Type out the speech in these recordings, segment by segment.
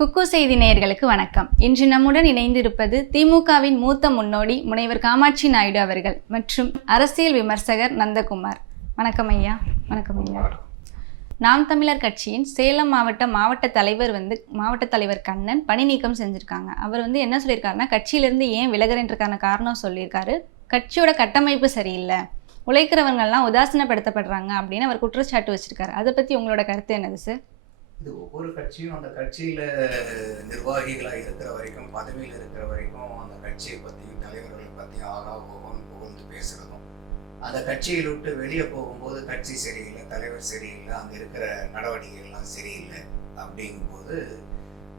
குக்கு செய்தி நேயர்களுக்கு வணக்கம். இன்று நம்முடன் இணைந்திருப்பது திமுகவின் மூத்த முன்னோடி முனைவர் காமாட்சி நாயுடு அவர்கள் மற்றும் அரசியல் விமர்சகர் நந்தகுமார். வணக்கம் ஐயா. வணக்கம் ஐயா. நாம் தமிழர் கட்சியின் சேலம் மாவட்ட மாவட்ட தலைவர் வந்து மாவட்ட தலைவர் கண்ணன் பணி நீக்கம் செஞ்சிருக்காங்க. அவர் வந்து என்ன சொல்லியிருக்காருன்னா கட்சியிலேருந்து ஏன் விலகிறேன்றக்கான காரணம் சொல்லியிருக்காரு. கட்சியோட கட்டமைப்பு சரியில்லை. உழைக்கிறவங்கள்லாம் உதாசீனப்படுத்தப்படுறாங்க அப்படின்னு அவர் குற்றச்சாட்டு வச்சிருக்காரு. அதை பற்றி உங்களோட கருத்து என்னது சார் இது ஒவ்வொரு கட்சியும் அந்த கட்சியில் நிர்வாகிகளாக இருக்கிற வரைக்கும் பதவியில் இருக்கிற வரைக்கும் அந்த கட்சியை பற்றியும் தலைவர்களை பற்றியும் ஆகா ஓகோன்னு புகழ்ந்து பேசுகிறதும் அந்த கட்சியை விட்டு வெளியே போகும்போது கட்சி சரியில்லை தலைவர் சரியில்லை அங்கே இருக்கிற நடவடிக்கைகள்லாம் சரியில்லை அப்படிங்கும்போது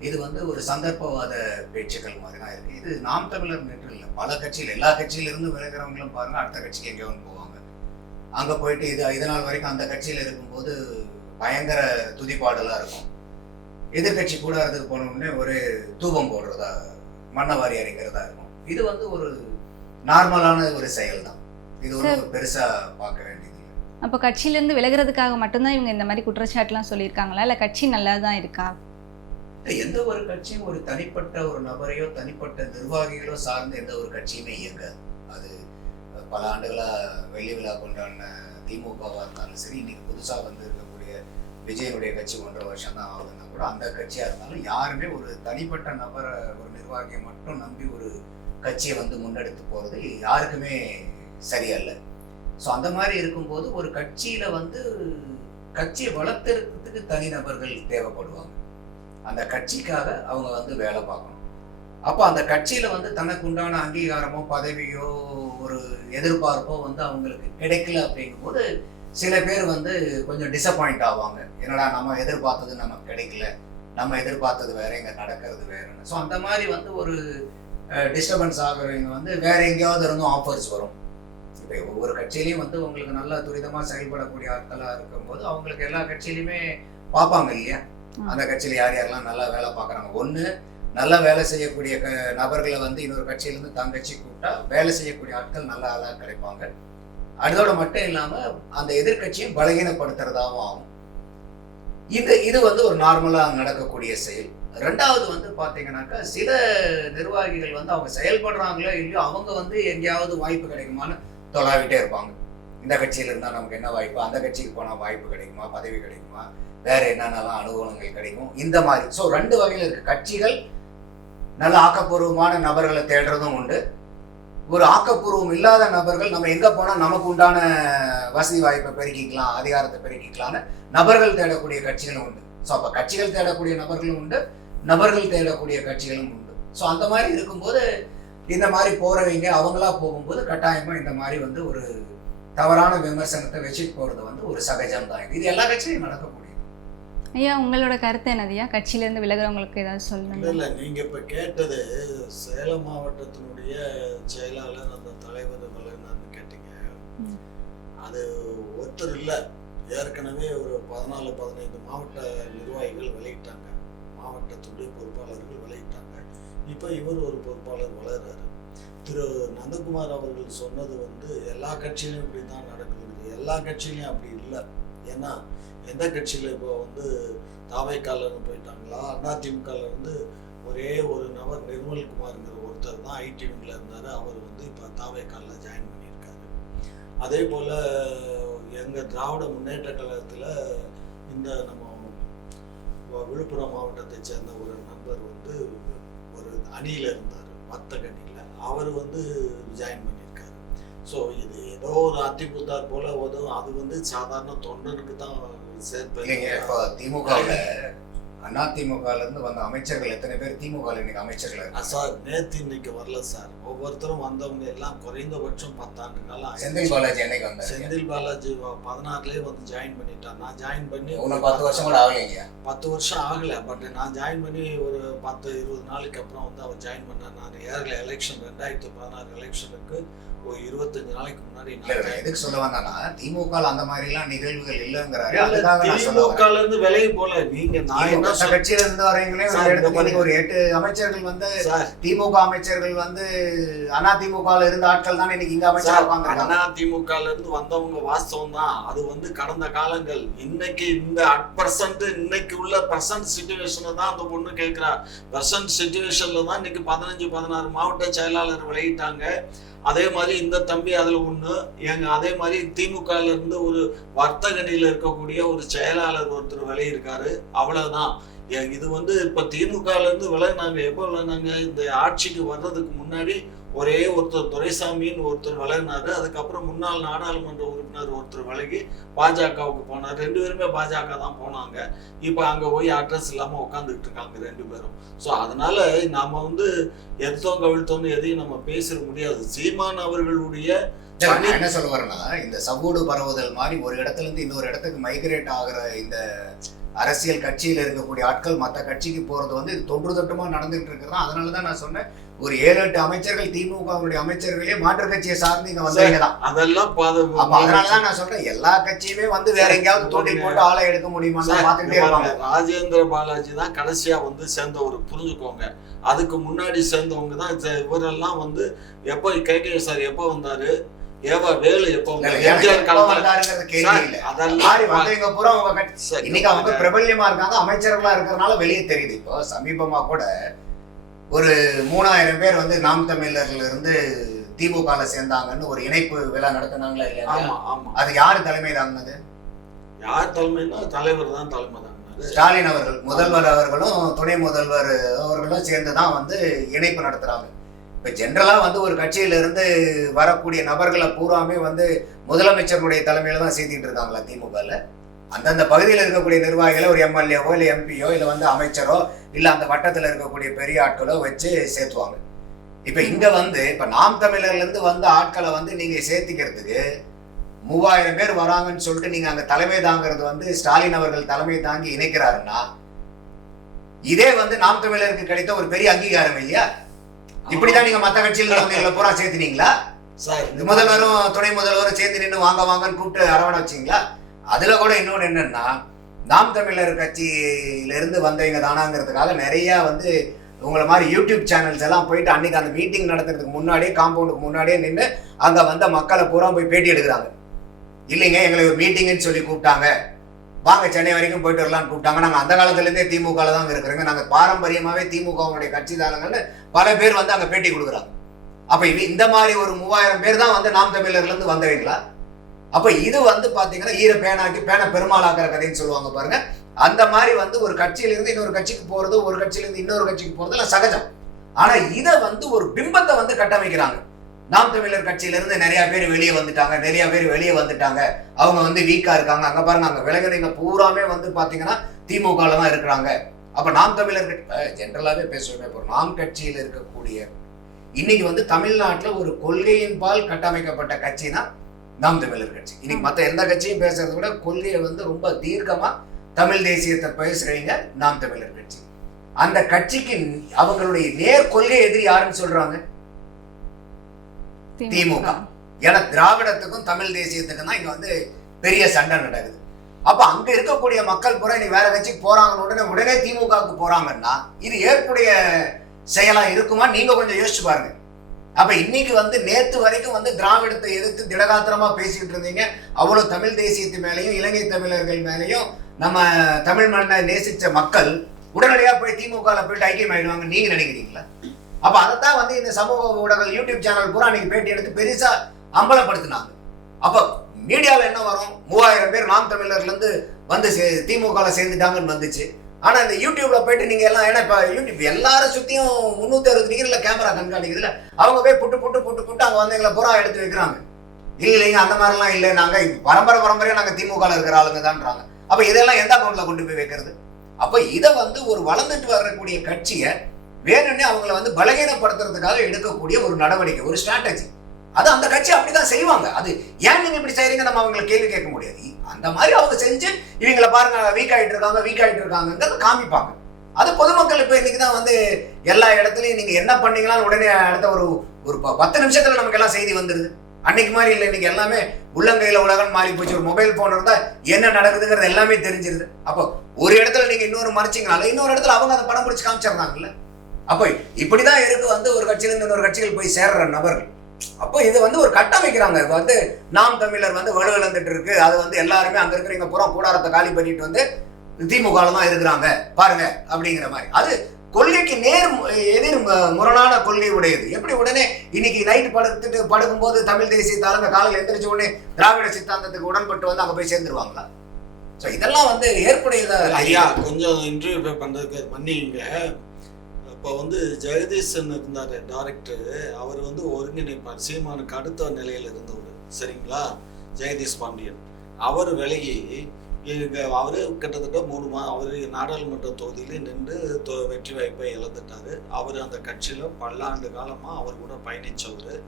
இது வந்து ஒரு சந்தர்ப்பவாத பேச்சுக்கள் மாதிரி தான் இருக்குது இது நாம் தமிழர் நின்று இல்லை பல கட்சியில் எல்லா கட்சியிலிருந்து விலகிறவங்களும் பாருங்கள் அடுத்த கட்சிக்கு எங்கேயோ போவாங்க. அங்கே போயிட்டு இது இதனால் வரைக்கும் அந்த கட்சியில் இருக்கும்போது பயங்கர துதிப்பாடலா இருக்கும். எதிர்கட்சி கூடாரத்துக்கு போன உடனே ஒரு தூபம் போடுறதா மண்ணை வாரி அரைக்கிறதா இருக்கும். இது வந்து ஒரு நார்மலான ஒரு செயல் தான் இது ஒரு பெருசா பார்க்க வேண்டியது. அப்போ கட்சியிலேருந்து விலகிறதுக்காக மட்டும்தான் இவங்க இந்த மாதிரி குற்றச்சாட்டுலாம் சொல்லியிருக்காங்களா? இல்லை கட்சி நல்லா தான் இருக்கா எந்த ஒரு கட்சியும் ஒரு தனிப்பட்ட ஒரு நபரையோ தனிப்பட்ட நிர்வாகிகளோ சார்ந்த எந்த ஒரு கட்சியுமே இயங்காது. அது பல ஆண்டுகளா வெள்ளி விழா கொண்டாடின திமுகவா இருந்தாலும் சரி இன்னைக்கு புதுசா வந்து இருக்கக்கூடிய விஜயனுடைய கட்சி ஒன்றரை வருஷம் தான் ஆகுதுன்னா கூட அந்த கட்சியாக இருந்தாலும் யாருமே ஒரு தனிப்பட்ட நபரை ஒரு நிர்வாகியை மட்டும் நம்பி ஒரு கட்சியை வந்து முன்னெடுத்து போகிறது யாருக்குமே சரியல்ல. ஸோ அந்த மாதிரி இருக்கும்போது ஒரு கட்சியில் வந்து கட்சியை வளர்த்துறதுக்கு தனிநபர்கள் தேவைப்படுவாங்க. அந்த கட்சிக்காக அவங்க வந்து வேலை பார்க்கணும். அப்போ அந்த கட்சியில் வந்து தனக்கு உண்டான அங்கீகாரமோ பதவியோ ஒரு எதிர்பார்ப்போ வந்து அவங்களுக்கு கிடைக்கல அப்படிங்கும்போது சில பேர் வந்து கொஞ்சம் டிசப்பாயிண்ட் ஆவாங்க. என்னடா நம்ம எதிர்பார்த்தது நமக்கு கிடைக்கல. நம்ம எதிர்பார்த்தது வேற இங்க நடக்கிறது வேறன்னு. ஸோ அந்த மாதிரி வந்து ஒரு டிஸ்டர்பன்ஸ் ஆகுறவங்க வந்து வேற எங்கேயாவது இருந்தும் ஆஃபர்ஸ் வரும். இப்போ ஒவ்வொரு கட்சியிலையும் வந்து உங்களுக்கு நல்லா துரிதமாக செயல்படக்கூடிய ஆட்களாக இருக்கும்போது அவங்களுக்கு எல்லா கட்சியிலையுமே பார்ப்பாங்க இல்லையா? அந்த கட்சியில யார் யாரெல்லாம் நல்லா வேலை பார்க்குறாங்க? ஒன்று நல்லா வேலை செய்யக்கூடிய க நபர்களை வந்து இன்னொரு கட்சியிலேருந்து தன் கட்சி கூப்பிட்டா வேலை செய்யக்கூடிய ஆட்கள் நல்ல ஆளாக கிடைப்பாங்க. அதோட மட்டும் இல்லாமல் அந்த எதிர்கட்சியும் பலகீனப்படுத்துறதாகவும் ஆகும். இது இது வந்து ஒரு நார்மலாக நடக்கக்கூடிய செயல். ரெண்டாவது வந்து பார்த்தீங்கன்னாக்கா சில நிர்வாகிகள் வந்து அவங்க செயல்படுறாங்களோ இல்லையோ அவங்க வந்து எங்கேயாவது வாய்ப்பு கிடைக்குமான்னு தொலாவிட்டே இருப்பாங்க. இந்த கட்சியில இருந்தால் நமக்கு என்ன வாய்ப்பு? அந்த கட்சிக்கு போனால் வாய்ப்பு கிடைக்குமா? பதவி கிடைக்குமா? வேற என்னென்னலாம் அனுகூலங்கள் கிடைக்கும்? இந்த மாதிரி. ஸோ ரெண்டு வகையில் இருக்கு. கட்சிகள் நல்ல ஆக்கப்பூர்வமான நபர்களை தேடுறதும் உண்டு. ஒரு ஆக்கப்பூர்வம் இல்லாத நபர்கள் நம்ம எங்க போனா நமக்கு உண்டான வசதி வாய்ப்பை பெருக்கிக்கலாம் அதிகாரத்தை பெருக்கிக்கலாம்னு நபர்கள் தேடக்கூடிய கட்சிகளும் உண்டு. ஸோ அப்போ கட்சிகள் தேடக்கூடிய நபர்களும் உண்டு நபர்கள் தேடக்கூடிய கட்சிகளும் உண்டு. ஸோ அந்த மாதிரி இருக்கும்போது இந்த மாதிரி போறவங்க அவங்களா போகும்போது கட்டாயமா இந்த மாதிரி வந்து ஒரு தவறான விமர்சனத்தை வச்சுட்டு போறது வந்து ஒரு சகஜம் தான் இது எல்லா கட்சியும் நடக்கக்கூடும் ஐயா உங்களோட கருத்து என்னதுயா கட்சியிலேருந்து விலகிறவங்களுக்கு ஏதாவது சொல்லணும் இல்ல நீங்க இப்ப கேட்டது சேலம் மாவட்டத்தினுடைய செயலாளர் அந்த தலைவர் வல்லுநர்னு கேட்டீங்க. அது ஒருத்தர் இல்ல. ஏற்கனவே ஒரு பதினாலு பதினைந்து மாவட்ட நிர்வாகிகள் வெளியிட்டாங்க. மாவட்டத்துடைய பொறுப்பாளர்கள் வெளியிட்டாங்க. இப்ப இவர் ஒரு பொறுப்பாளர் வளர்றாரு. திரு. நந்தகுமார் அவர்கள் சொன்னது வந்து எல்லா கட்சியிலும் இப்படி தான் நடக்குது. எல்லா கட்சியிலையும் அப்படி இல்லை. ஏன்னா எந்த கட்சியில் இப்போ வந்து தாவைக்காலன்னு போயிட்டாங்களா? அதிமுகவில் வந்து ஒரே ஒரு நபர் நிர்மல்குமார்ங்கிற ஒருத்தர் தான் ஐடி விங்கில் இருந்தார். அவர் வந்து இப்போ தாவைக்காலில் ஜாயின் பண்ணியிருக்காரு. அதே போல் எங்கள் திராவிட முன்னேற்ற கழகத்தில் இந்த நம்ம விழுப்புரம் மாவட்டத்தை சேர்ந்த ஒரு நண்பர் வந்து ஒரு அணியில் இருந்தார் வர்த்தக அணியில. அவர் வந்து ஜாயின் பண்ணியிருக்காரு. ஸோ இது ஏதோ ஒரு அத்திபுத்தார் போல உதவும் அது வந்து சாதாரண தொண்டனுக்கு தான் இல்லைங்க சேர்ப்பேன் இப்போ திமுகவில் அண்ணா திமுகல இருந்து வந்த அமைச்சர்கள் எத்தனை பேர்? திமுக இன்னைக்கு அமைச்சர்கள் சார் நேத்து இன்னைக்கு வரல சார். ஒவ்வொருத்தரும் வந்தவங்க எல்லாம் குறைந்தபட்சம் பத்தாண்டு ஆயிடுச்சு. செந்தில் பாலாஜி என்னைக்கு வந்தாரு. செந்தில் பாலாஜி பதினாறுலயே வந்து ஜாயின் பண்ணிட்டான் நான் ஜாயின் பண்ணி பத்து வருஷம் கூட ஆகலைங்க பத்து வருஷம் ஆகல பட் நான் ஜாயின் பண்ணி ஒரு பத்து இருபது நாளைக்கு அப்புறம் வந்து அவர் ஜாயின் பண்ணார். நான் ஏறல எலெக்ஷன் ரெண்டாயிரத்தி பதினாறு எலெக்ஷனுக்கு ஒரு இருபத்தஞ்சு நாளைக்கு முன்னாடி எதுக்கு சொல்ல வந்தேன்னா திமுக அந்த மாதிரி எல்லாம் நிகழ்வுகள் இல்லைங்கிறாரு. திமுகல இருந்து விலகி போல நீங்க நான் என்ன கட்சியில இருந்து வரவங்களே சார், ஒரு எட்டு அமைச்சர்கள் வந்து சார். திமுக அமைச்சர்கள் வந்து அதிமுக இருந்த ஆட்கள் தான் இன்னைக்கு இங்க அமைச்சர் சார், உட்காந்துருக்காங்க அண்ணா திமுகல இருந்து வந்தவங்க வாஸ்தவம் தான். அது வந்து கடந்த காலங்கள். இன்னைக்கு இந்த அட் பர்சன்ட் இன்னைக்கு உள்ள பர்சன்ட் சுச்சுவேஷனை தான் அந்த பொண்ணு கேட்கிறா பர்சன்ட் சுச்சுவேஷன்ல தான் இன்னைக்கு பதினஞ்சு பதினாறு மாவட்ட செயலாளர் விலகிட்டாங்க அதே மாதிரி இந்த தம்பி அதுல ஒண்ணு. எங்க அதே மாதிரி திமுகல இருந்து ஒரு வர்த்தகனில இருக்கக்கூடிய ஒரு செயலாளர் ஒருத்தர் விலகியிருக்காரு அவ்வளவுதான். இது வந்து இப்ப திமுகல இருந்து விலகினாங்க. எப்போ விலகினாங்க? இந்த ஆட்சிக்கு வர்றதுக்கு முன்னாடி ஒரே ஒருத்தர் துரைசாமின்னு ஒருத்தர் விலகினாரு. அதுக்கப்புறம் முன்னாள் நாடாளுமன்ற உறுப்பினர் ஒருத்தர் விலகி பாஜகவுக்கு போனார். ரெண்டு பேருமே பாஜக தான் போனாங்க. இப்போ அங்க போய் அட்ரஸ் இல்லாம உட்காந்துக்கிட்டு இருக்காங்க ரெண்டு பேரும். ஸோ அதனால நாம வந்து எடுத்தோம் கவிழ்த்தோம்னு எதையும் நம்ம பேசிட முடியாது. சீமான் அவர்களுடைய என்ன சொல்ல வரேன்னா இந்த சவ்வூடு பரவுதல் மாதிரி ஒரு இடத்துல இருந்து இன்னொரு இடத்துக்கு மைக்ரேட் ஆகுற இந்த அரசியல் கட்சியில இருக்கக்கூடிய ஆட்கள் மத்த கட்சிக்கு போறது வந்து இது தொன்று தொட்டுமா நடந்துட்டு இருக்கிறது அதனால தான் நான் சொன்னேன். ஒரு ஏழு எட்டு அமைச்சர்கள் திமுகவுடைய அமைச்சர்களே மாற்று கட்சியை சார்ந்து இங்க வந்தவங்க தான் அதெல்லாம் அப்ப அதனாலதான் நான் சொல்றேன். எல்லா கட்சியுமே வந்து வேற எங்கேயாவது தூண்டி போட்டு ஆளை எடுக்க முடியுமான்னு இருப்பாங்க. பாருங்க, ராஜேந்திர பாலாஜி தான் கடைசியா வந்து சேர்ந்தவர். புரிஞ்சுக்கோங்க. அதுக்கு முன்னாடி சேர்ந்தவங்க தான். இவரெல்லாம் வந்து எப்போ கே கே சார் எப்போ வந்தாரு? ஏவா வேலு எப்போ இன்னைக்கு அவங்க பிரபல்யமா இருக்காங்க அமைச்சர்களா இருக்கிறதுனால வெளியே தெரியுது. இப்போ சமீபமா கூட ஒரு மூணாயிரம் பேர் வந்து நாம் தமிழர்ல இருந்து திமுகல சேர்ந்தாங்கன்னு ஒரு இணைப்பு விழா நடத்தினாங்களா இல்லையா? அது யாரு தலைமை தாங்கினது? யார் தலைமைன்னா தலைவர் தான் தலைமை தாங்கினாரு ஸ்டாலின் அவர்கள். முதல்வர் அவர்களும் துணை முதல்வர் அவர்களும் சேர்ந்து தான் வந்து இணைப்பு நடத்துறாங்க. இப்போ ஜென்ரலாக வந்து ஒரு கட்சியிலிருந்து வரக்கூடிய நபர்களை பூராமே வந்து முதலமைச்சருடைய தலைமையில தான் சேர்த்திட்டு இருக்காங்களா திமுகவில் அந்தந்த பகுதியில் இருக்கக்கூடிய நிர்வாகிகளை ஒரு எம்எல்ஏவோ இல்லை எம்பியோ இல்லை வந்து அமைச்சரோ இல்லை அந்த வட்டத்தில் இருக்கக்கூடிய பெரிய ஆட்களோ வச்சு சேர்த்துவாங்க. இப்போ இங்கே வந்து இப்போ நாம் தமிழர்லேருந்து வந்த ஆட்களை வந்து நீங்கள் சேர்த்திக்கிறதுக்கு மூவாயிரம் பேர் வராங்கன்னு சொல்லிட்டு நீங்கள் அங்கே தலைமை தாங்கிறது வந்து ஸ்டாலின் அவர்கள் தலைமை தாங்கி இணைக்கிறாருன்னா இதே வந்து நாம் தமிழருக்கு கிடைத்த ஒரு பெரிய அங்கீகாரம் இல்லையா? இப்படிதான் நீங்க மத்த கட்சியில இருந்தவங்களை பூரா சேர்த்துனீங்களா? முதல்வரும் துணை முதல்வரும் சேர்ந்து நின்று வாங்க வாங்கன்னு கூப்பிட்டு அரவணை வச்சிங்களா? அதுல கூட இன்னொன்னு என்னன்னா நாம் தமிழர் கட்சியில இருந்து வந்தவங்க தானாங்கிறதுக்காக நிறைய வந்து உங்களை மாதிரி யூடியூப் சேனல்ஸ் எல்லாம் போயிட்டு அன்னைக்கு அந்த மீட்டிங் நடத்துறதுக்கு முன்னாடியே காம்பவுண்டுக்கு முன்னாடியே நின்று அங்க வந்த மக்களை பூரா போய் பேட்டி எடுக்கிறாங்க. இல்லைங்க எங்களை ஒரு மீட்டிங்னு சொல்லி கூப்பிட்டாங்க. வாங்க சென்னை வரைக்கும் போயிட்டு வரலாம்னு கூப்பிட்டாங்க. நாங்கள் அந்த காலத்துலேருந்தே திமுகவில் தான் இருக்கிறோங்க. நாங்கள் பாரம்பரியமாகவே திமுகவுடைய கட்சி தாளங்கள்னு பல பேர் வந்து அங்கே பேட்டி கொடுக்குறாங்க. அப்போ இது இந்த மாதிரி ஒரு மூவாயிரம் பேர் தான் வந்து நாம் தமிழர்லேருந்து வந்தவங்களா? அப்போ இது வந்து பார்த்தீங்கன்னா ஈர பேனாக்கி பேனை பெருமாளாக்குற கதைன்னு சொல்லுவாங்க பாருங்க. அந்த மாதிரி வந்து ஒரு கட்சியிலேருந்து இன்னொரு கட்சிக்கு போறது ஒரு கட்சியிலேருந்து இன்னொரு கட்சிக்கு போறது எல்லாம் சகஜம். ஆனால் இதை வந்து ஒரு பிம்பத்தை வந்து கட்டமைக்கிறாங்க. நாம் தமிழர் கட்சியிலிருந்து நிறைய பேர் வெளியே வந்துட்டாங்க நிறைய பேர் வெளியே வந்துட்டாங்க. அவங்க வந்து வீக்கா இருக்காங்க. அங்க பாருங்க அங்க விலகினீங்க பூராமே வந்து பாத்தீங்கன்னா திமுகல தான் இருக்கிறாங்க. அப்ப நாம் தமிழர் ஜென்ரலாவே பேசுவேன் இப்போ நாம் கட்சியில் இருக்கக்கூடிய இன்னைக்கு வந்து தமிழ்நாட்டில் ஒரு கொள்கையின் பால் கட்டமைக்கப்பட்ட கட்சினா நாம் தமிழர் கட்சி. இன்னைக்கு மற்ற எந்த கட்சியும் பேசுறதை விட கொள்கையை வந்து ரொம்ப தீர்க்கமா தமிழ் தேசியத்தை பேசுறீங்க நாம் தமிழர் கட்சி. அந்த கட்சிக்கு அவங்களுடைய நேர் கொள்கை எதிரி யாருன்னு சொல்றாங்க? திமுக. ஏன்னா திராவிடத்துக்கும் தமிழ் தேசியத்துக்கும் தான் இங்க வந்து பெரிய சண்டை நடக்குது. அப்ப அங்க இருக்கக்கூடிய மக்கள் பூரா நீ வேற கட்சிக்கு போறாங்கன்னு உடனே உடனே திமுகவுக்கு போறாங்கன்னா இது ஏற்புடைய செயலா இருக்குமா? நீங்க கொஞ்சம் யோசிச்சு பாருங்க. அப்ப இன்னைக்கு வந்து நேத்து வரைக்கும் வந்து திராவிடத்தை எதிர்த்து திடகாத்திரமா பேசிட்டு இருந்தீங்க. அவ்வளவு தமிழ் தேசியத்து மேலையும் இலங்கை தமிழர்கள் மேலையும் நம்ம தமிழ் மண்ணை நேசிச்ச மக்கள் உடனடியா போய் திமுகல போயிட்டு ஐக்கியம் ஆயிடுவாங்க நீங்க நினைக்கிறீங்களா? அப்ப அதைத்தான் வந்து இந்த சமூக ஊடகங்கள் யூடியூப் சேனல் பூரா அன்னைக்கு பேட்டி எடுத்து பெருசா அம்பலப்படுத்தினாங்க. அப்ப மீடியாவில் என்ன வரும்? மூவாயிரம் பேர் நாம் தமிழர்லேருந்து வந்து சே- சேர்ந்துட்டாங்கன்னு வந்துச்சு. ஆனால் இந்த யூடியூப்ல போயிட்டு நீங்க எல்லாம் ஏன்னா இப்போ யூடியூப் எல்லாரும் சுற்றியும் முன்னூற்றி அறுபது டிகிரியில் கேமரா கண்காணிக்குதுல. அவங்க போய் புட்டு புட்டு புட்டு புட்டு அங்கே வந்து எங்களை புறா எடுத்து வைக்கிறாங்க. இல்லைங்க அந்த மாதிரிலாம் இல்லை. நாங்கள் பரம்பரை பரம்பரையாக நாங்கள் திமுகவில் இருக்கிற ஆளுங்க தான்றாங்க அப்போ இதெல்லாம் எந்த அக்கௌண்ட்டில் கொண்டு போய் வைக்கிறது? அப்போ இதை வந்து ஒரு வளர்ந்துட்டு வரக்கூடிய கட்சியை வேணும்னே அவங்கள வந்து பலகீனப்படுத்துறதுக்காக எடுக்கக்கூடிய ஒரு நடவடிக்கை ஒரு ஸ்ட்ராட்டஜி அது அந்த கட்சி அப்படிதான் செய்வாங்க. அது ஏன் நீங்க இப்படி செய்யறீங்க நம்ம அவங்களை கேள்வி கேட்க முடியாது. அந்த மாதிரி அவங்க செஞ்சு இவங்கள பாருங்க வீக் ஆயிட்டு இருக்காங்க வீக் ஆயிட்டு இருக்காங்கங்கிறத காமிப்பாங்க. அது பொதுமக்கள் இப்போ இன்னைக்கு தான் வந்து எல்லா இடத்துலயும் நீங்க என்ன பண்ணீங்களான்னு உடனே அடுத்த ஒரு ஒரு ப- பத்து நிமிஷத்துல நமக்கு எல்லாம் செய்தி வந்துருது. அன்னைக்கு மாதிரி இல்லை இன்னைக்கு எல்லாமே உள்ளங்கையில உலகம் மாறி போச்சு. ஒரு மொபைல் போன் இருந்தா என்ன நடக்குதுங்கிறது எல்லாமே தெரிஞ்சிருது. அப்போ ஒரு இடத்துல நீங்க இன்னொரு மறைச்சிங்கனால இன்னொரு இடத்துல அவங்க அதை படம் பிடிச்சி காமிச்சிருந்தாங்கல்ல அப்போ இப்படிதான் இருக்கு வந்து ஒரு கட்சியிலிருந்து இன்னொரு கட்சிகள் போய் சேர்ற நபர்கள் அப்போ இது வந்து ஒரு கட்டமைக்கிறாங்க. இப்போ வந்து நாம் தமிழர் வந்து வலுவிழந்துட்டு இருக்கு. அது வந்து எல்லாருமே அங்க இருக்கிறவங்க பூரா கூடாரத்தை காலி பண்ணிட்டு வந்து திமுக தான் இருக்கிறாங்க. பாருங்க அப்படிங்கிற மாதிரி. அது கொள்கைக்கு நேர் எதிர் முரணான கொள்கை உடையது. எப்படி உடனே இன்னைக்கு நைட் படுத்துட்டு படுக்கும்போது தமிழ் தேசியத்தாருங்க காலையில் எந்திரிச்ச உடனே திராவிட சித்தாந்தத்துக்கு உடன்பட்டு வந்து அங்க போய் சேர்ந்துருவாங்களா? ஸோ இதெல்லாம் வந்து ஏற்புடையதா ஐயா கொஞ்சம் இன்டர்வியூ பண்றதுக்கு மன்னிங்க இப்போ வந்து ஜெகதீசன் இருந்தார் டைரக்டர் அவர் வந்து ஒருங்கிணைப்பார். சீமானுக்கு அடுத்த நிலையில் இருந்தவர். சரிங்களா? ஜெகதீஷ் பாண்டியன். அவர் விலகி அவர் கிட்டத்தட்ட மூணு மா அவர் நாடாளுமன்ற தொகுதியில நின்று தொ- வெற்றி வாய்ப்பை இழந்துட்டாரு. அவர் அந்த கட்சியில் பல்லாண்டு காலமாக அவர் கூட பயணிச்சவர்.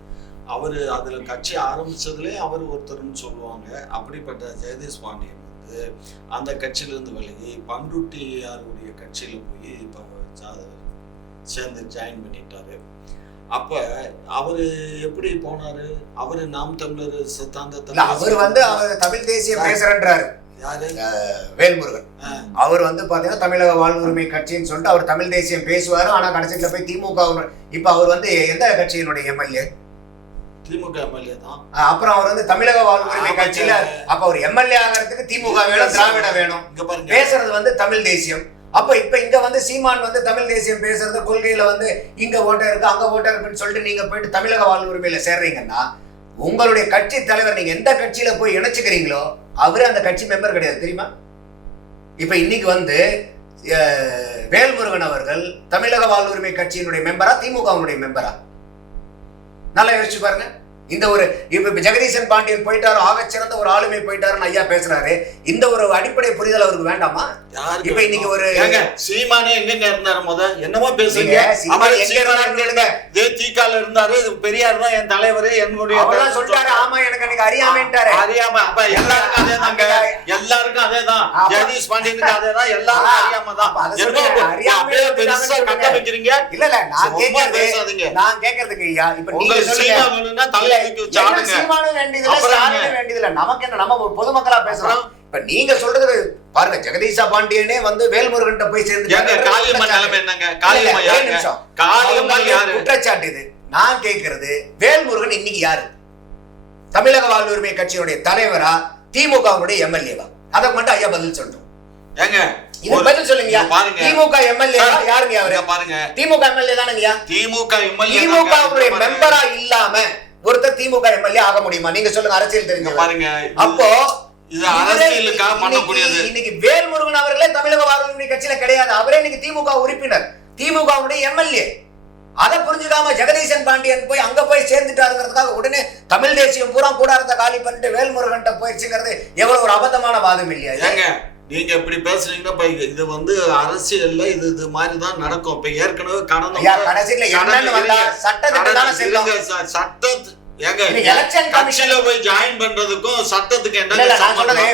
அவர் அதில் கட்சி ஆரம்பித்ததுலேயே அவர் ஒருத்தர்னு சொல்லுவாங்க. அப்படிப்பட்ட ஜெகதீஷ் பாண்டியன் வந்து அந்த கட்சியிலேருந்து விலகி பண்ருட்டியாருடைய கட்சியில் போய் இப்போ சேர்ந்து ஜாயின் பண்ணிட்டாரு. அப்ப அவரு எப்படி போனாரு? அவரு நாம் தமிழர் சித்தாந்தத்தை இல்ல அவர் வந்து அவர் தமிழ் தேசியம் பேசுறேன்றாரு யாரு? வேல்முருகன். அவர் வந்து பாத்தீங்கன்னா தமிழக வாழ்வுரிமை கட்சின்னு சொல்லிட்டு அவர் தமிழ் தேசியம் பேசுவாரு. ஆனா கடைசியில போய் திமுக இப்ப அவர் வந்து எந்த கட்சியினுடைய எம்எல்ஏ? திமுக எம்எல்ஏ தான். அப்புறம் அவர் வந்து தமிழக வாழ்வுரிமை. கட்சியில அப்ப அவர் எம்எல்ஏ ஆகிறதுக்கு திமுக வேணும் திராவிட வேணும். பேசுறது வந்து தமிழ் தேசியம். அப்ப இப்ப இங்க வந்து சீமான் வந்து தமிழ் தேசியம் பேசுறது கொள்கையில வந்து இங்க ஓட்ட இருக்கு அங்க ஓட்ட இருக்குன்னு சொல்லிட்டு நீங்க போயிட்டு தமிழக வாழ்வுரிமையில சேர்றீங்கன்னா உங்களுடைய கட்சி தலைவர் நீங்க எந்த கட்சியில போய் இணைச்சுக்கிறீங்களோ அவரு அந்த கட்சி மெம்பர் கிடையாது தெரியுமா? இப்ப இன்னைக்கு வந்து வேல்முருகன் அவர்கள் தமிழக வாழ்வுரிமை கட்சியினுடைய மெம்பரா திமுகவினுடைய மெம்பரா நல்லா யோசிச்சு பாருங்க. இந்த ஒரு இப்ப இப்ப ஜெகதீசன் பாண்டியன் போயிட்டாரு ஆகச் சிறந்த ஒரு ஆளுமை போயிட்டாருன்னு ஐயா பேசுறாரு. இந்த ஒரு அடிப்படை புரிதல் அவருக்கு வேண்டாமா? இப்ப இன்னைக்கு ஒரு சீமானே எங்கங்க இருந்தாரு முத? என்னமோ பேசுறீங்க. எங்க. இதே தீக்கால இருந்தாரு பெரியார் தான் என் தலைவர் என்னுடைய சொல்லிட்டாரு. ஆமா எனக்கு அன்னைக்கு அறியாமைன்ட்டாரு. அறியாம அப்ப எல்லாருக்கும் அதேதாங்க எல்லாருக்கும் அதேதான் அப்ப- ஜெகதீஷ் பாண்டியனுக்கு அதேதான் எல்லாருக்கும் ஆ, அறியாம தான். அதை. அறியாமை பெருசா கட்ட. வைக்கிறீங்க இல்ல இல்ல நான் கேட்கறது நான் கேட்கறதுக்கு ஐயா இப்ப நீங்க சொல்லுங்க. நமக்கு என்ன? நம்ம பொதுமக்களா பேசுறோம். இப்ப நீங்க சொல்றது பாருங்க ஜெகதீஷா பாண்டியனே வந்து வேல்முருகன் போய் சேர்ந்து ஏங்க காளியம்மா நிலைமை என்னங்க? காளியம்மா இல்ல, ஒரே யாருங்க? நிமிஷம். காளியம்மா அவங்க யாரு? குற்றச்சாட்டு இது. நான் கேட்கிறது வேல்முருகன் இன்னைக்கு யாரு? தமிழக வாழ்வுரிமை கட்சியினுடைய தலைவரா திமுகவுடைய எம்எல்ஏவா? அதை மட்டும் ஐயா பதில் சொல்லணும் ஏங்க திமுக எம்எல்ஏ யாருங்க பாருங்க. திமுக எம்எல்ஏ தானங்கய்யா? திமுக எம்எல்ஏ திமுகவுடைய மெம்பரா இல்லாம ஒருத்தர் திமுக எம்எல்ஏ ஆக முடியுமா? நீங்க சொல்லுங்க அரசியல் தெரிஞ்சவங்க பாருங்க அப்போ இது அரசியலுக்காக பண்ணக்கூடியது. இன்னைக்கு- இன்னைக்கு வேல்முருகன் அவர்களே தமிழக வாழ்வுரிமை கட்சியில கிடையாது. அவரே இன்னைக்கு திமுக உறுப்பினர். திமுகவுடைய எம்எல்ஏ. அதை புரிஞ்சுக்காம ஜெகதீசன் பாண்டியன் போய் அங்க போய் சேர்ந்துட்டாருங்கிறதுக்காக உடனே தமிழ் தேசியம் பூரா கூடாரத்தை காலி பண்ணிட்டு வேல்முருகன்ட்ட போயிடுச்சுங்கிறது எவ்வளவு ஒரு அபத்தமான வாதம் இல்லையா நீங்க இப்படி பேசுறீங்கன்னா இப்ப இது- வந்து அரசியல்ல இது இது மாதிரி தான் நடக்கும். இப்ப ஏற்கனவே கடந்த சட்டத்து ஏங்க commission- கட்சியில போய் ஜாயின் பண்றதுக்கும் சட்டத்துக்கு என்ன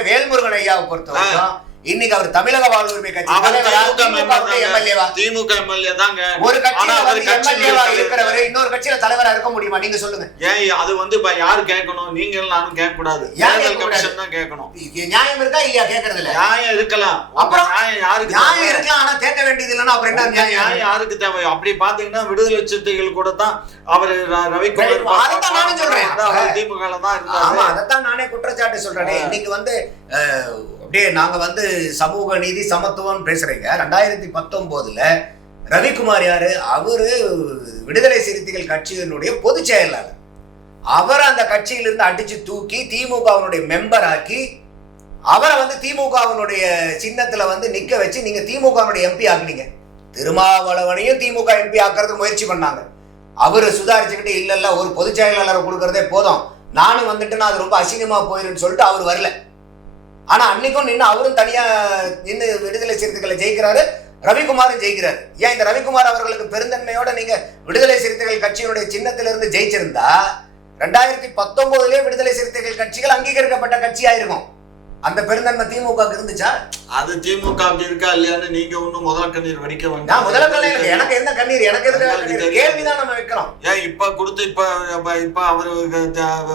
வேல்முருகன் ஐயாவை பொறுத்த வரைக்கும் இன்னைக்கு அவர் தமிழக கட்சி member திமுகவுடைய தாங்க. எம்எல்ஏவா திமுக எம்எல்ஏ தாங்க. ஒரு கட்சியில. இருக்கிறவர் இன்னொரு கட்சியில தலைவரா இருக்க முடியுமா? நீங்க சொல்லுங்க. ஏன் அது வந்து இப்ப யாரு கேட்கணும்? நீங்க நானும் கேட்க கூடாது யார் தேர்தல் கேட்கக்கூடாது? கமிஷன் தான் கேட்கணும். நியாயம் இருக்கா இல்லையா? கேக்குறது இல்ல நியாயம் இருக்கலாம். அப்புறம் நியாயம் யாருக்கு நியாயம்? இருக்கலாம் ஆனா கேட்க வேண்டியது இல்லைன்னா அப்புறம் என்ன நியாயம்? யாருக்கு தேவை? அப்படி பாத்தீங்கன்னா விடுதலை சிறுத்தைகள் கூட தான் அவர் ரவிக்குமார் அதைத்தான் நானும் சொல்றேன். திமுக தான் ஆமா இருந்தாரு அதைத்தான் நானே குற்றச்சாட்டு சொல்றேனே. இன்னைக்கு வந்து அஹ், அப்படியே வந்து சமூக நீதி சமத்துவம் பேசுகிறீங்க ரெண்டாயிரத்தி பத்தொம்போதில் ரவிக்குமார் யார்? அவர் விடுதலை சிறுத்தைகள் கட்சியினுடைய பொதுச் செயலாளர். அவரை அந்த கட்சியிலிருந்து அடித்து தூக்கி திமுகவினுடைய மெம்பர் ஆக்கி அவரை வந்து திமுகவினுடைய சின்னத்தில் வந்து நிற்க வச்சு நீங்கள் திமுகவினுடைய எம்பி ஆக்குனீங்க. திருமாவளவனையும் திமுக எம்பி ஆக்குறதுக்கு முயற்சி பண்ணாங்க. அவர் சுதாரிச்சுக்கிட்டு இல்லை இல்லை ஒரு பொதுச் செயலாளரை கொடுக்கறதே போதும். நானும் வந்துட்டுன்னா அது ரொம்ப அசிங்கமாக போயிருன்னு சொல்லிட்டு அவர் வரல. ஆனா அன்னைக்கும் நின்று அவரும் தனியா நின்று விடுதலை சிறுத்தைகளை ஜெயிக்கிறாரு. ரவிக்குமாரும் ஜெயிக்கிறார். ஏன் இந்த ரவிக்குமார் அவர்களுக்கு பெருந்தன்மையோட நீங்க விடுதலை சிறுத்தைகள் கட்சியினுடைய சின்னத்திலிருந்து ஜெயிச்சிருந்தா ரெண்டாயிரத்தி பத்தொன்பதுலயே விடுதலை சிறுத்தைகள் கட்சிகள் அங்கீகரிக்கப்பட்ட கட்சியா இருக்கும் அந்த பெருந்தன்மை திமுக இருந்துச்சா? அது திமுக அப்படி இருக்கா இல்லையான்னு நீங்க ஒண்ணும் முதல் கண்ணீர் வடிக்க நான் முதல்ல கண்ணீர் வேண்டாம் எனக்கு எந்த கண்ணீர்? எனக்கு எதுக்கு தெரியும். கேள்விதான் நம்ம வைக்கிறோம். ஏன் இப்ப கொடுத்து இப்ப இப்ப- அவரு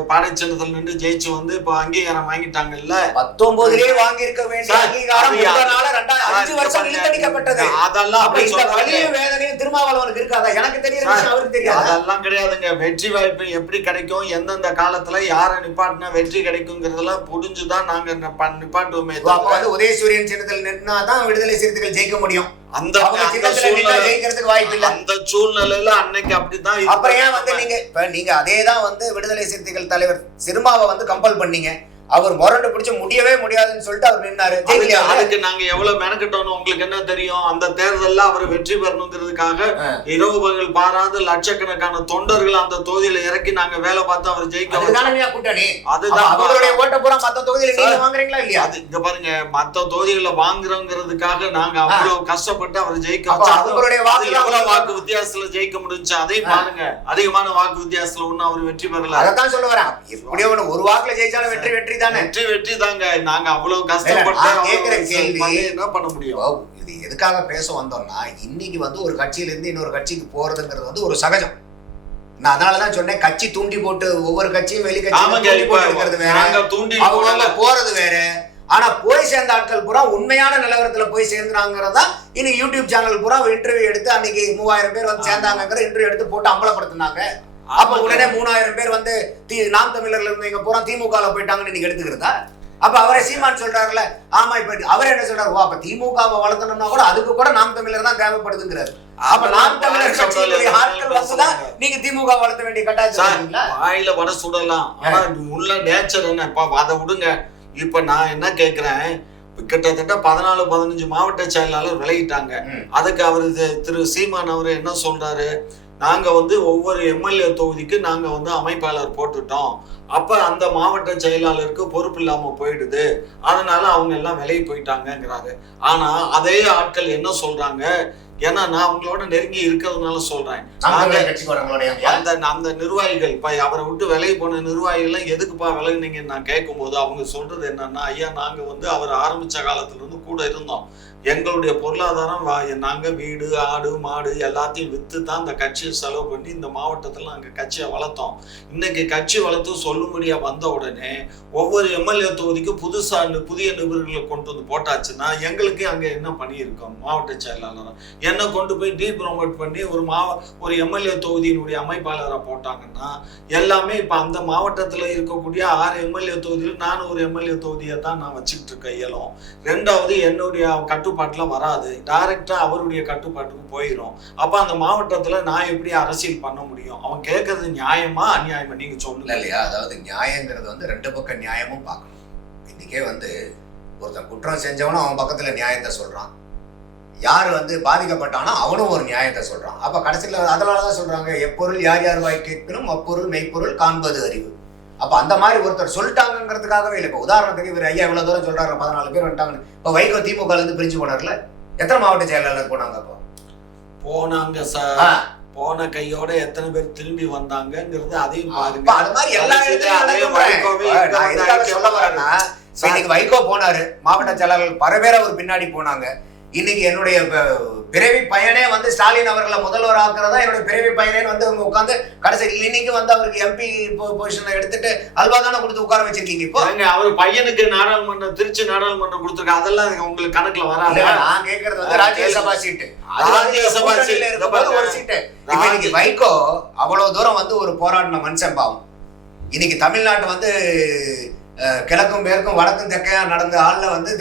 பாடைச்சனத்துல நின்று ஜெயிச்சு வந்து இப்ப அங்கீகாரம் வாங்கிட்டாங்கல்ல? பத்தொன்பதுலயே வாங்கி இருக்க வேண்டிய அங்கீகாரம் முதல் அஞ்சு வருஷம் இழுத்தடிக்கப்பட்டது. அதெல்லாம் அப்ப அப்படி இந்த வலியும் வேதனையும் திருமாவளவனுக்கு இருக்காதா? எனக்கு விஷயம் அவருக்கு தெரியாதா? அதெல்லாம் கிடையாதுங்க. வெற்றி வாய்ப்பு எப்படி கிடைக்கும்? எந்தெந்த காலத்துல யாரை நிப்பாட்டினா வெற்றி கிடைக்குங்கிறதெல்லாம் புரிஞ்சுதான் நாங்க நிப்பாட்டுவோமே அப்ப தவிர வந்து உதயசூரியன் சின்னத்தில் நின்னாதான் விடுதலை சிறுத்தைகள் ஜெயிக்க முடியும். அந்த நின்னா ஜெயிக்கிறதுக்கு வாய்ப்பு இல்ல. அந்த சூழ்நிலையில அன்னைக்கு அப்படிதான். அப்புறம் ஏன் வந்து நீங்க இப்ப நீங்க அதேதான் வந்து விடுதலை சிறுத்தைகள் தலைவர் சிறுமாவை வந்து கம்பல் பண்ணீங்க. அவர் முரண்டு பிடிச்சு முடியவே முடியாதுன்னு சொல்லிட்டு அவர் நின்னாரு. அதுக்கு நாங்க எவ்வளவு மெனக்கிட்டோம்னு உங்களுக்கு என்ன தெரியும்? அந்த தேர்தல்ல அவர் வெற்றி பெறணுங்கிறதுக்காக. இரவு பகல் பாராது லட்சக்கணக்கான தொண்டர்கள் அந்த தொகுதியில இறக்கி நாங்க வேலை பார்த்து அவர் ஜெயிக்க கூட்டணி? அதுதான் அவங்களுடைய ஓட்ட பூரா மத்த தொகுதியில நீங்க வாங்குறீங்களா இல்லையா? அது இங்க பாருங்க மத்த தொகுதிகளை வாங்குறோங்கிறதுக்காக நாங்க அவ்வளவு கஷ்டப்பட்டு அவர் ஜெயிக்க அது வாக்கு எவ்வளவு வாக்கு வித்தியாசத்துல ஜெயிக்க முடிஞ்சுச்சு அதையும் பாருங்க. அதிகமான வாக்கு வித்தியாசத்துல ஒண்ணும் அவர் வெற்றி பெறல. அதத்தான் சொல்ல வரேன். ஒண்ணு ஒரு வாக்குல ஜெயிச்சாலும் வெற்றி வெற்றி தானே வெற்றி வெற்றி தாங்க நாங்க அவ்வளவு கஷ்டப்பட்டு கேக்குற கேள்வி- என்ன பண்ண முடியும்? இது எதுக்காக பேச வந்தோம்னா இன்னைக்கு வந்து ஒரு கட்சியில இருந்து இன்னொரு கட்சிக்கு போறதுங்கிறது வந்து ஒரு சகஜம். நான் அதனாலதான் சொன்னேன் கட்சி தூண்டி போட்டு ஒவ்வொரு கட்சியும் வெளி கட்சி ஆமாங்க தூண்டி போட்டு இருக்கிறது வேற. தூண்டி அவங்க. போறது வேற. ஆனா போய் சேர்ந்த ஆட்கள் பூரா உண்மையான நிலவரத்துல போய் சேர்ந்துறாங்கிறதா இன்னைக்கு யூடியூப் சேனல் பூரா இன்டர்வியூ எடுத்து அன்னைக்கு மூவாயிரம் பேர் வந்து சேர்ந்தாங்கிற இன்டர்வியூ எடுத்து போட்டு அம்பலப்படுத்தினாங்க. அப்ப. உடனே மூணாயிரம் பேர் வந்து தி நாம் தமிழர்ல இருந்தவங்க பூரா திமுகல போயிட்டாங்கன்னு இன்னைக்கு எடுத்துக்கிறதா? அப்ப அவரே சீமான் சொல்றாருல ஆமா இப்ப அவர் என்ன சொல்றாரு? அப்ப திமுகவை வளர்த்தணும்னா கூட அதுக்கு கூட நாம் தமிழர் தான் தேவைப்படுதுங்கிறாரு. அப்ப நாம் தமிழர் கட்சியினுடைய ஆட்கள் வந்துதான் நீங்க திமுக வளர்த்த வேண்டிய இருக்கீங்களா? வாயில வட சுடலாம் ஆனா உள்ள நேச்சர் என்ன? அதை விடுங்க. இப்ப நான் என்ன கேக்குறேன்? கிட்டத்தட்ட பதினாலு பதினஞ்சு மாவட்ட செயலாளர் விலகிட்டாங்க. ம். அதுக்கு அவரு திரு சீமான் அவரு என்ன சொல்றாரு? நாங்க வந்து ஒவ்வொரு எம்எல்ஏ தொகுதிக்கு நாங்க வந்து அமைப்பாளர் போட்டுட்டோம். அப்ப அந்த மாவட்ட செயலாளருக்கு பொறுப்பு இல்லாம போயிடுது. அதனால அவங்க எல்லாம் விலகி போயிட்டாங்கங்கிறாரு. ஆனா அதே ஆட்கள் என்ன சொல்றாங்க? ஏன்னா நான் அவங்களோட நெருங்கி இருக்கிறதுனால சொல்றேன். அந்த அந்த நிர்வாகிகள் இப்ப அவரை விட்டு விலகி போன நிர்வாகிகள் எல்லாம் எதுக்குப்பா விலகுனீங்கன்னு நான் கேட்கும்போது அவங்க சொல்றது என்னன்னா ஐயா நாங்க வந்து அவர் ஆரம்பிச்ச காலத்துல இருந்து கூட இருந்தோம். எங்களுடைய பொருளாதாரம் வா- வீடு ஆடு மாடு எல்லாத்தையும் விற்று தான் இந்த கட்சியை செலவு பண்ணி இந்த மாவட்டத்தில் நாங்கள் கட்சியை வளர்த்தோம். இன்னைக்கு கட்சி வளர்த்து சொல்லும்படியாக வந்த உடனே ஒவ்வொரு எம்எல்ஏ தொகுதிக்கும் புதுசாக புதிய நிபுணர்களை கொண்டு வந்து போட்டாச்சுன்னா எங்களுக்கு அங்கே என்ன பண்ணியிருக்கோம் மாவட்ட செயலாளர்? என்ன கொண்டு போய் டீ ப்ரொமோட் பண்ணி ஒரு மாவ ஒரு எம்எல்ஏ தொகுதியினுடைய அமைப்பாளராக போட்டாங்கன்னா எல்லாமே இப்போ அந்த மாவட்டத்தில் இருக்கக்கூடிய ஆறு எம்எல்ஏ தொகுதியில் நான் ஒரு எம்எல்ஏ தொகுதியை தான் நான் வச்சுக்கிட்டு இருக்க இயலும். ரெண்டாவது என்னுடைய கட்டுப்பாட்டில் வராது. டைரக்டாக அவருடைய கட்டுப்பாட்டுக்கு போயிடும் அப்போ அந்த மாவட்டத்தில் நான் எப்படி அரசியல் பண்ண முடியும்? அவன் கேட்கறது நியாயமா அநியாயமா? நீங்கள் சொல்லல சொல்லுங்க இல்லையா? அதாவது நியாயங்கிறது வந்து ரெண்டு பக்கம் நியாயமும் பார்க்கணும். இன்றைக்கே வந்து ஒருத்தன் குற்றம் செஞ்சவனும் அவன் பக்கத்தில் நியாயத்தை சொல்கிறான் யார் வந்து பாதிக்கப்பட்டானோ அவனும் ஒரு நியாயத்தை சொல்கிறான் அப்போ கடைசியில் அதனால தான் சொல்கிறாங்க எப்பொருள் யார் யார் வாய் கேட்கணும் அப்பொருள் மெய்ப்பொருள் காண்பது அறிவு. அப்ப அந்த மாதிரி ஒருத்தர் சொல்லிட்டாங்கிறதுக்காகவே இல்லை. இப்ப உதாரணத்துக்கு இவர் ஐயா இவ்வளவு தூரம் சொல்றாரு பதினாலு பேர் வந்துட்டாங்கன்னு. இப்ப வைகோ திமுக இருந்து பிரிஞ்சு போனார்ல? எத்தனை மாவட்ட செயலாளர் போனாங்க அப்போ? போனாங்க சார் போன கையோட எத்தனை பேர் திரும்பி வந்தாங்கங்கிறது அதையும் பாருங்க. அது மாதிரி எல்லா இடத்துலயும் சொல்ல வரேன்னா வைகோ போனாரு மாவட்ட செயலாளர்கள் பல பேர் அவர் பின்னாடி போனாங்க. இன்னைக்கு என்னுடைய பிறவி பயனே வந்து ஸ்டாலின் அவர்களை முதல்வர் ஆக்குறதா என்னுடைய பிறவி பயனே வந்து அவங்க உட்காந்து கடைசி இன்னைக்கு வந்து அவருக்கு எம்பி பொசிஷனை எடுத்துட்டு அல்வா தானே கொடுத்து உட்கார வச்சிருக்கீங்க இப்போ? அவர் பையனுக்கு நாடாளுமன்றம் திருச்சி நாடாளுமன்றம் கொடுத்துருக்க அதெல்லாம் உங்களுக்கு கணக்குல வராது? நான் கேக்குறது வந்து ராஜ்யசபா சீட்டு. ராஜ்யசபா சீட்டு. இருக்கும்போது ஒரு சீட்டு. இன்னைக்கு வைகோ அவ்வளவு தூரம் வந்து ஒரு போராடின மனுஷன் பாவம். இன்னைக்கு தமிழ்நாட்டு வந்து கிழக்கும் மேற்கும் வடக்கும் தெற்கையா நடந்த ஆள்ல வந்து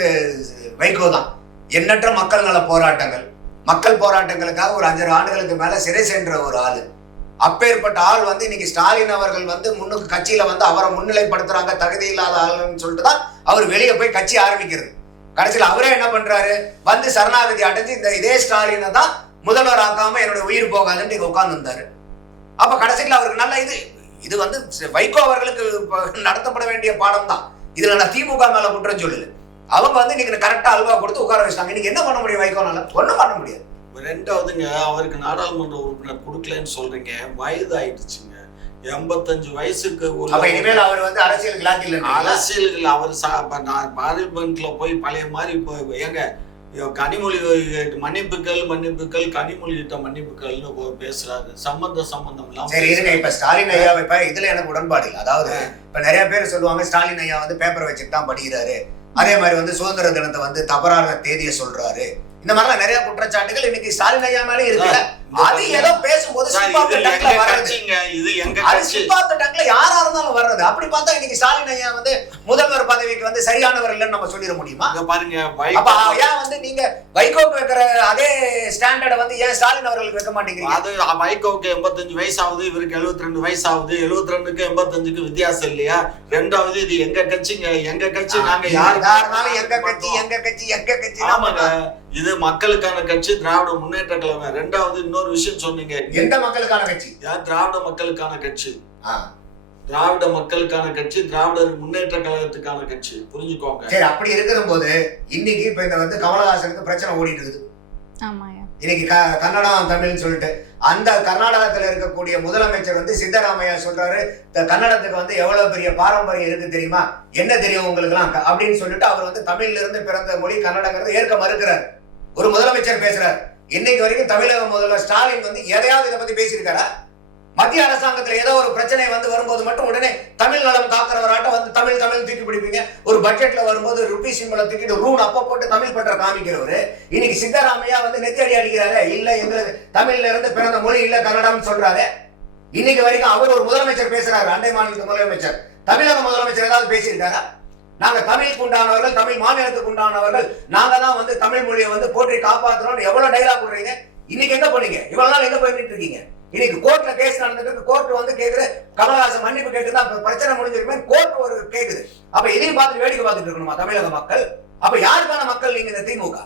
வைகோ தான். எண்ணற்ற மக்கள் நல போராட்டங்கள். மக்கள் போராட்டங்களுக்காக ஒரு அஞ்சரை ஆண்டுகளுக்கு மேல சிறை சென்ற ஒரு ஆளு. அப்பேற்பட்ட ஆள் வந்து இன்னைக்கு ஸ்டாலின் அவர்கள் வந்து முன்னுக்கு கட்சியில வந்து அவரை முன்னிலைப்படுத்துறாங்க தகுதி இல்லாத ஆளுன்னு சொல்லிட்டு தான் அவர் வெளியே போய் கட்சி ஆரம்பிக்கிறது. கடைசியில் அவரே என்ன பண்றாரு? வந்து சரணாகதி அடைஞ்சு இந்த இதே ஸ்டாலினை தான் முதல்வர் ஆக்காம என்னோட உயிர் போகாதுன்னு இங்க உட்கார்ந்து இருந்தாரு அப்ப கடைசியில் அவருக்கு நல்ல இது இது வந்து வைகோ அவர்களுக்கு நடத்தப்பட வேண்டிய பாடம் தான். இதுல நான் திமுக மேல குற்றம் சொல்லல. அவங்க வந்து இன்னைக்கு கரெக்டா அல்வா கொடுத்து உட்கார வச்சிட்டாங்க. இன்னைக்கு என்ன பண்ண முடியும் வைகோனால ஒண்ணும் பண்ண முடியாது. ரெண்டாவதுங்க அவருக்கு நாடாளுமன்ற உறுப்பினர் கொடுக்கலன்னு சொல்றீங்க. வயது ஆயிடுச்சுங்க எண்பத்தஞ்சு வயசுக்கு இனிமேல் அவர் வந்து அரசியல் கிளாக்கில் அரசியல்கள் அவர் பார்லிமெண்ட்ல போய் பழைய மாதிரி இப்போ ஏங்க கனிமொழி மன்னிப்புகள் மன்னிப்புகள் கனிமொழி கிட்ட மன்னிப்புகள்னு பேசுறாரு. சம்பந்த சம்பந்தம் இல்லாம சரி இருங்க. இப்ப ஸ்டாலின் ஐயா இப்ப இதுல எனக்கு உடன்பாடு இல்லை. அதாவது இப்ப நிறைய பேர் சொல்லுவாங்க ஸ்டாலின் ஐயா வந்து பேப்பர் வச்சுட்டு தான் படிக்கிறாரு. அதே மாதிரி வந்து சுதந்திர தினத்தை வந்து தவறான தேதியை சொல்றாரு. இந்த மாதிரிலாம் நிறைய குற்றச்சாட்டுகள் இன்னைக்கு ஸ்டாலின் ஐயா மேலே இருக்குல்ல? அது ஏதோ பேசும்போது இது எங்க அது the tongue-ல யாரா இருந்தாலும் வர்றது. அப்படி பார்த்தா இன்னைக்கு ஸ்டாலின் ஐயா வந்து முதல்வர் பதவிக்கு வந்து சரியானவர் இல்லைன்னு நம்ம சொல்லிட முடியுமா? அங்க பாருங்க அப்ப ஏன் வந்து நீங்க வைகோக்கு வைக்கிற அதே ஸ்டாண்டர்டை வந்து ஏன் ஸ்டாலின் அவர்களுக்கு வைக்க மாட்டேங்கிறீங்க? அது வைகோவுக்கு எண்பத்தஞ்சு வயசு ஆகுது இவருக்கு 72 ரெண்டு வயசு ஆகுது எழுபத்தி ரெண்டுக்கு எண்பத்தஞ்சுக்கு வித்தியாசம் இல்லையா? ரெண்டாவது இது எங்க கட்சிங்க? எங்க கட்சி நாங்க யாரு யாரா இருந்தாலும் எங்க கட்சி எங்க கட்சி எங்க கட்சி ஆமாங்க. இது மக்களுக்கான கட்சி திராவிட முன்னேற்ற கழகம். ரெண்டாவது இன்னொரு விஷயம் சொன்னீங்க. எந்த மக்களுக்கான கட்சி? யார் திராவிட மக்களுக்கான கட்சி. ஆ. திராவிட மக்களுக்கான கட்சி திராவிடர் முன்னேற்ற கழகத்துக்கான கட்சி. புரிஞ்சுக்கோங்க. சரி அப்படி இருக்கிற போது இன்னைக்கு இப்ப இந்த வந்து கமலஹாசனுக்கு பிரச்சனை ஓடிட்டு இருக்குது. இன்னைக்கு கன்னடம் தமிழ்னு சொல்லிட்டு அந்த கர்நாடகத்துல இருக்கக்கூடிய முதலமைச்சர் வந்து சித்தராமையா சொல்றாரு இந்த கன்னடத்துக்கு வந்து எவ்வளவு பெரிய பாரம்பரியம் இருக்கு தெரியுமா? என்ன தெரியும் உங்களுக்குலாம் அப்படின்னு சொல்லிட்டு அவர் வந்து தமிழ்ல இருந்து பிறந்த மொழி கன்னடங்கிறத ஏற்க மறுக்கிறார். ஒரு முதலமைச்சர் பேசுறார். இன்னைக்கு வரைக்கும் தமிழக முதல்வர் ஸ்டாலின் வந்து எதையாவது இதை பத்தி பேசியிருக்காரா? மத்திய அரசாங்கத்தில் ஏதோ ஒரு பிரச்சனை வந்து வரும்போது மட்டும் உடனே தமிழ் நலம் காக்கிறவராட்டம் வந்து தமிழ் தமிழ் தூக்கி பிடிப்பீங்க. ஒரு பட்ஜெட்ல வரும்போது ருபி சிம்பளை தூக்கிட்டு ரூன் அப்ப போட்டு தமிழ் பற்ற காமிக்கிறவர். இன்னைக்கு சித்தராமையா வந்து நெத்தடி அடிக்கிறாரு? இல்ல எங்களுக்கு தமிழ்ல இருந்து பிறந்த மொழி இல்ல கன்னடம்னு சொல்றாரு. இன்னைக்கு வரைக்கும் அவர் ஒரு முதலமைச்சர் பேசுறாரு அண்டை மாநில முதலமைச்சர். தமிழக முதலமைச்சர் ஏதாவது பேசியிருக்காரா? நாங்க தமிழுக்கு உண்டானவர்கள் தமிழ் மாநிலத்துக்கு உண்டானவர்கள் நாங்க தான் வந்து தமிழ் மொழியை வந்து போற்றி காப்பாத்துறோம்னு எவ்வளவு டைலாக் விடுறீங்க இன்னைக்கு எங்க போனீங்க? இவ்வளவு நாள் எங்க போயிட்டு இருக்கீங்க இன்னைக்கு கோர்ட்ல கேஸ் நடந்துட்டு இருக்கு. கோர்ட் வந்து கேக்குது கமலஹாசன் மன்னிப்பு கேட்டு தான் பிரச்சனை முடிஞ்சிருக்குமே கோர்ட் ஒரு கேக்குது. அப்ப இதையும் பார்த்து வேடிக்கை பார்த்துட்டு இருக்கணுமா தமிழக மக்கள்? அப்ப யாருக்கான மக்கள் நீங்க இந்த திமுக?